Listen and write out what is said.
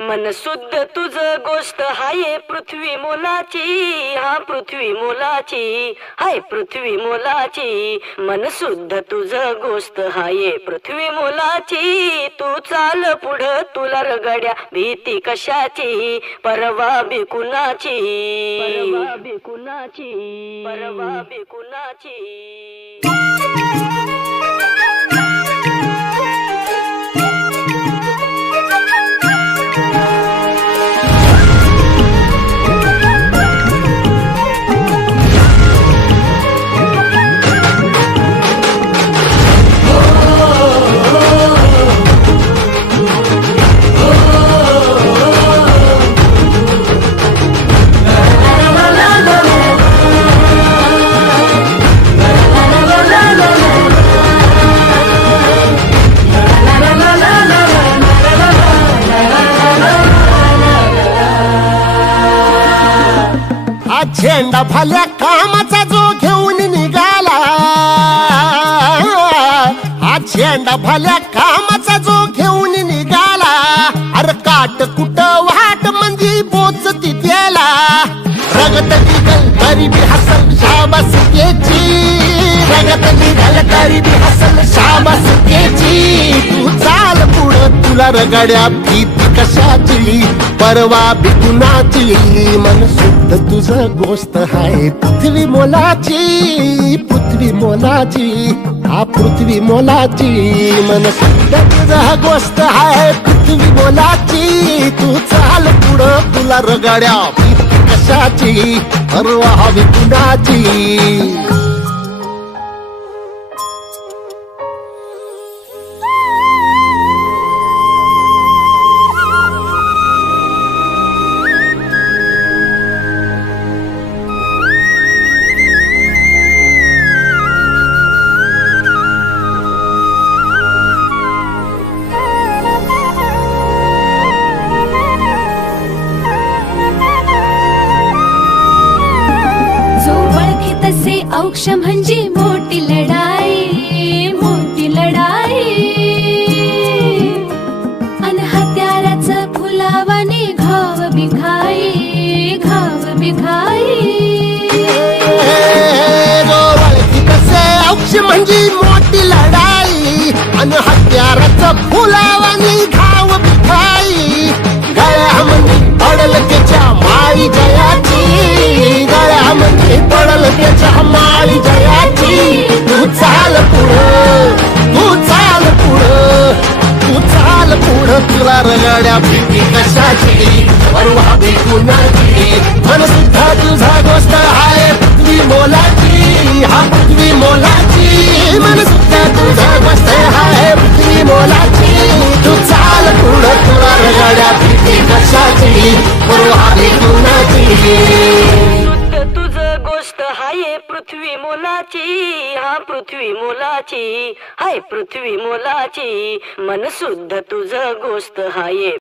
मन शुद्ध तुझ गोष्ट हाय पृथ्वी मोलाची, हा पृथ्वी मोलाची, हाय पृथ्वी मोलाची. मन शुद्ध तुझ गोष्ट हाय पृथ्वी मोलाची. तू चाल पुढं तुला रगड्या भीती कशाची, परवा बी कुणाची, परवा बी कुणाची, परवा बी कुणाची. झेंडा भल्या कामाचा जो घेऊन निघाला, हा झेंडा भल्या कामाचा जो घेऊन निघाला. अरे काट कुट वाट मंदी पोचती त्याला, रगत निघल तरी बी हसल शाबासकीची, रगत निघल तरी बी हसल शाबासकीची. तू चाल पुढं तुला रगड्या भीती कशाची, परवा बी कुणाची. मन शुद्ध तुझं गोष्ट हाय पृथ्वी मोलाची, पृथ्वी मोलाची, हा पृथ्वी मोलाची. मन शुद्ध तुझं गोष्ट हाय पृथ्वी मोलाची. तू चाल पुढं तुला रगड्या भीती कशाची, परवा बी कुणाची. औक्ष म्हणजे मोठी लढाई, मोठी लढाई. अन हत्याराचं फुलावाने घाव बिघाई, घाव बिघाई. औक्ष म्हणजे मोठी लढाई, अन हत्याराचं फुलावाने घाव बिघाई. गळ्यामध्ये पडल त्याच्या माळी जयाची, गळ्यामध्ये पडल त्याच्या माळी जयाची. तू चाल पुढं, तू चाल पुढं, तू चाल पुढं तुला रगड्या भीती कशाची, परवा बी कुणाची. मन सुद्धा तुझा गोष्ट हाय पृथ्वी मोलाची, हा पृथ्वी मोलाची. मन सुद्धा तुझा गोष्ट हाय पृथ्वी मोलाची. तू चाल पुढं तुला रगड्या भीती कशाची, परवा बी कुणाची. हाय पृथ्वी मोलाची, हा पृथ्वी मोलाची, हाय पृथ्वी मोलाची. मन शुद्ध तुझ गोष्ट हाय